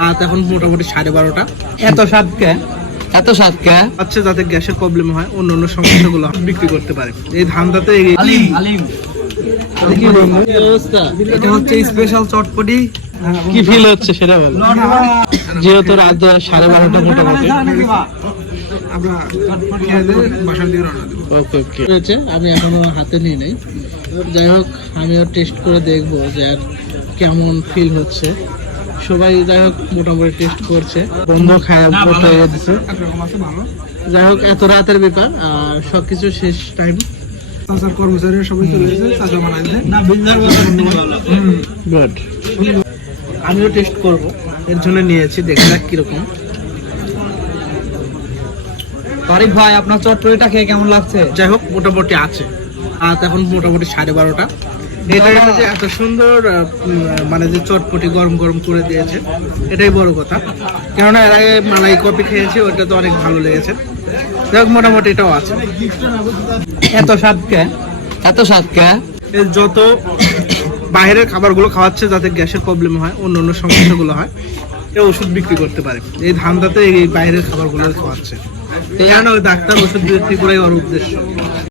রাত এখন মোটামুটি 12:30। এত স্বাদ কে? এত স্বাদ কে? আচ্ছা, যাতে গ্যাসের প্রবলেম হয়, অন্য অন্য সমস্যাগুলো বিক্রি করতে পারে এই ধান্দাতে কি বলবো? কি অবস্থা? এটা হচ্ছে স্পেশাল চটপটি। কি ফিল হচ্ছে সেটা বলো। যেহেতু রাত 12:30 মোটামুটি, আমরা খেয়ে দিয়ে বাসার দিকে রওনা দেবো। ওকে ওকে হয়েছে, আমি এখনো হাতে নিই নাই। যাই হোক, আমিও টেস্ট করে দেখবো যে আর কেমন ফিল হচ্ছে। সবাই যাই হোক মোটামুটি টেস্ট করছে, বন্ধু খায় বসে দিচ্ছে। যাই হোক, এত রাতের ব্যাপার আর সবকিছু শেষ টাইম। কর্মচারীরা সবাই চলে গেছে, চাচা বানাইছে। গুড, আমিও টেস্ট করব, এর জন্য নিয়েছি, দেখা যাক কিরকম। তারিক ভাই, আপনার চটপটিটা খেয়ে কেমন লাগছে? যাই হোক, মোটামুটি আছে। রাত এখন মোটামুটি 12:30। এটা যে এত সুন্দর মানে যে চটপটি গরম গরম করে দিয়েছে, এটাই বড় কথা। কেননা এর আগে মালাই কফি খেয়েছি, ওটা তো অনেক ভালো লেগেছে। যাই হোক, মোটামুটি এটাও আছে। এত স্বাদ কে? এত স্বাদ কে? এর যত বাইরের খাবারগুলো খাওয়াচ্ছে যাতে গ্যাসের প্রবলেম হয়, অন্য অন্য সমস্যাগুলো হয়, এ ওষুধ বিক্রি করতে পারে এই ধান্দাতে এই বাইরের খাবারগুলো খাওয়াচ্ছে। এই কারণে ওই ডাক্তার ওষুধ বিক্রি করাই ওর উদ্দেশ্য।